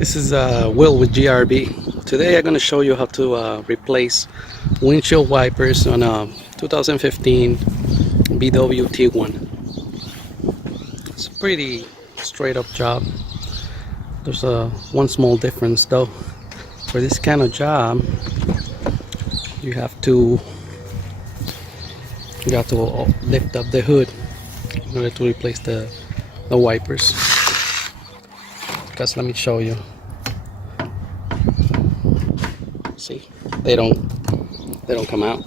This is Will with GRB. Today I'm going to show you how to replace windshield wipers on a 2015 VW Tiguan. It's a pretty straight up job. There's one small difference though. For this kind of job, you have to lift up the hood in order to replace the wipers. Because let me show you. See, they don't come out.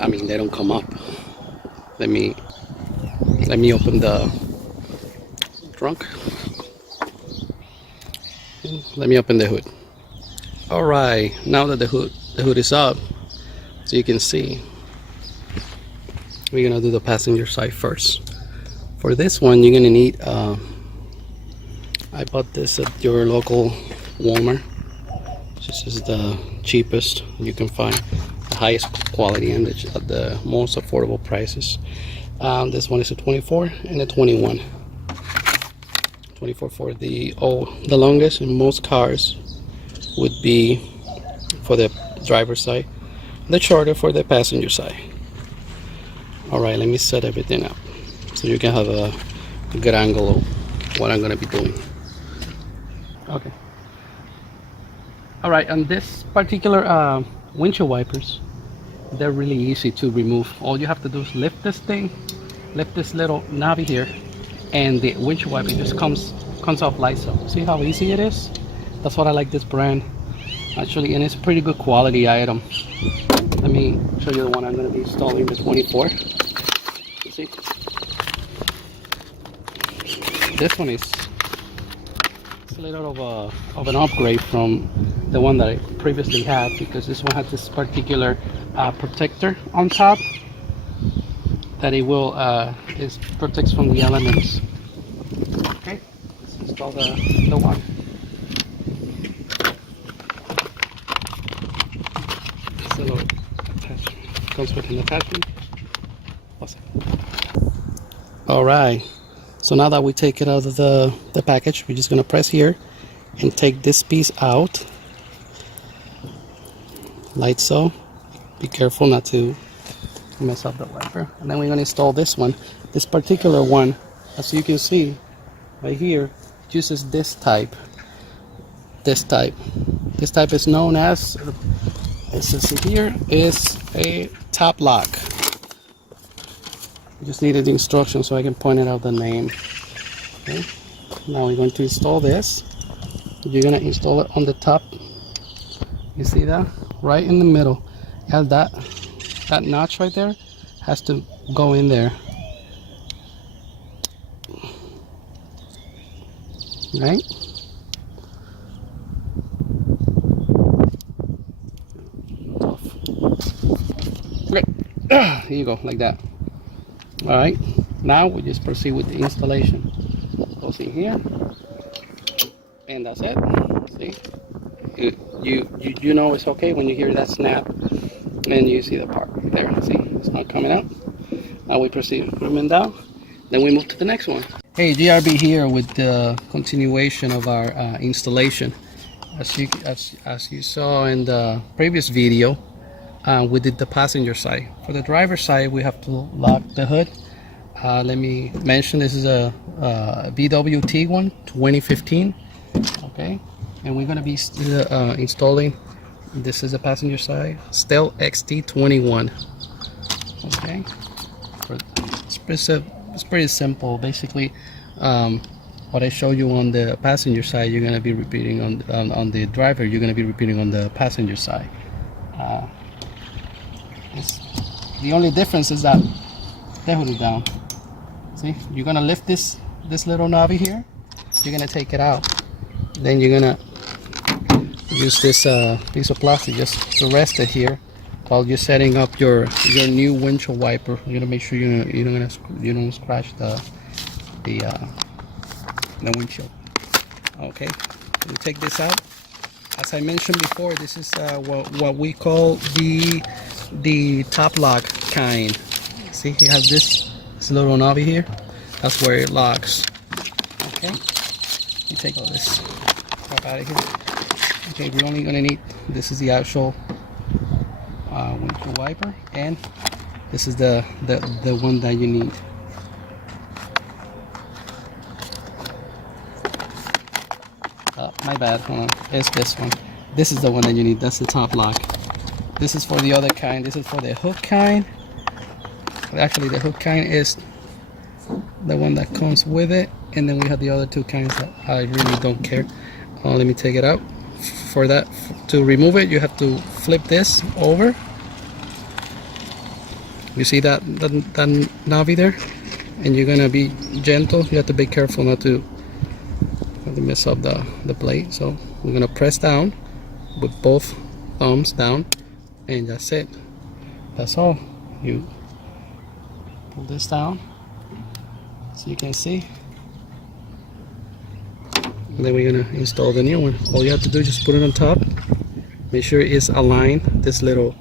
I mean, they don't come up. Let me open the trunk. Let me open the hood. All right, now that the hood is up, so you can see, we're gonna do the passenger side first. For this one, you're gonna need. I bought this at your local Walmart. This is the cheapest you can find, the highest quality and the most affordable prices. This one is a 24 and a 21. 24 for the longest in most cars would be for the driver's side, the shorter for the passenger side. All right, let me set everything up so you can have a good angle of what I'm going to be doing. Okay. All right, on this particular windshield wipers, they're really easy to remove. All you have to do is lift this thing, lift this little knobby here, and the windshield wiper just comes off like so. See how easy it is? That's what I like this brand, actually, and it's a pretty good quality item. Let me show you the one I'm going to be installing, the 24. You see? This one is a little of an upgrade from the one that I previously had, because this one has this particular protector on top that it will protects from the elements. Okay, let's install the one. It's a little attachment. Comes with an attachment. Awesome. All right. So now that we take it out of the package, we're just going to press here and take this piece out, like so. Be careful not to mess up the wiper. And then we're going to install this one. This particular one, as you can see right here, uses this type. This type is known as, it says here, is a top lock. I just needed the instructions so I can point it out the name. Okay. Now we're going to install this. You're going to install it on the top. You see that? Right in the middle. It has that notch right there. Has to go in there. Right? Okay. Here you go, like that. All right, now we just proceed with the installation. Goes in here, and that's it. See, you know it's okay when you hear that snap, and you see the part right there. See, it's not coming out. Now we proceed moving down. Then we move to the next one. Hey, GRB here with the continuation of our installation. As you saw in the previous video, we did the passenger side. For the driver's side, we have to lock the hood. Let me mention this is a VW Tiguan 2015. Okay, and we're gonna be installing. This is the passenger side, Stealth XT21. Okay, it's pretty simple. Basically, what I show you on the passenger side, you're gonna be repeating on the driver. You're gonna be repeating on the passenger side. The only difference is that the hood is down. See, you're gonna lift this little knobby here. You're gonna take it out. Then you're gonna use this piece of plastic just to rest it here while you're setting up your new windshield wiper. You're gonna make sure you don't scratch the windshield. Okay, we take this out. As I mentioned before, this is what we call the top lock kind. See, he has this little knobby here. That's where it locks. Okay, You take all this crap out of here. Okay, we're only gonna need, this is the actual windshield wiper, and this is the one that you need. My bad, hold on, it's this one. This is the one that you need, that's the top lock. This is for the other kind, this is for the hook kind. Actually, the hook kind is the one that comes with it, and then we have the other two kinds that I really don't care. Let me take it out. For that, to remove it, you have to flip this over. You see that knobby there? And you're gonna be gentle. You have to be careful not to mess up the plate. So we're gonna press down with both thumbs down, and that's it. That's all. You pull this down so you can see. And then we're gonna install the new one. All you have to do is just put it on top. Make sure it's aligned, this little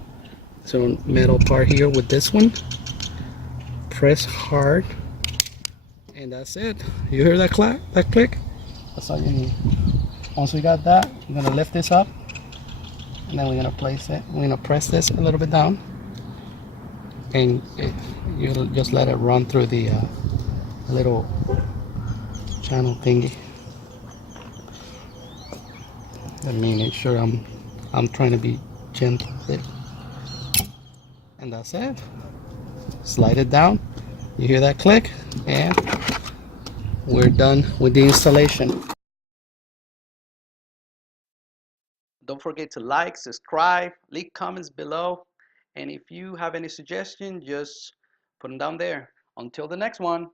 metal part here with this one. Press hard, and that's it. You hear that clack, that click? That's all you need. Once we got that, we're gonna lift this up, and then we're gonna place it. We're gonna press this a little bit down, and you'll just let it run through the little channel thingy. Let me make sure I'm trying to be gentle with it. And that's it. Slide it down. You hear that click, and we're done with the installation. Don't forget to like, subscribe, leave comments below, and if you have any suggestions, just put them down there. Until the next one.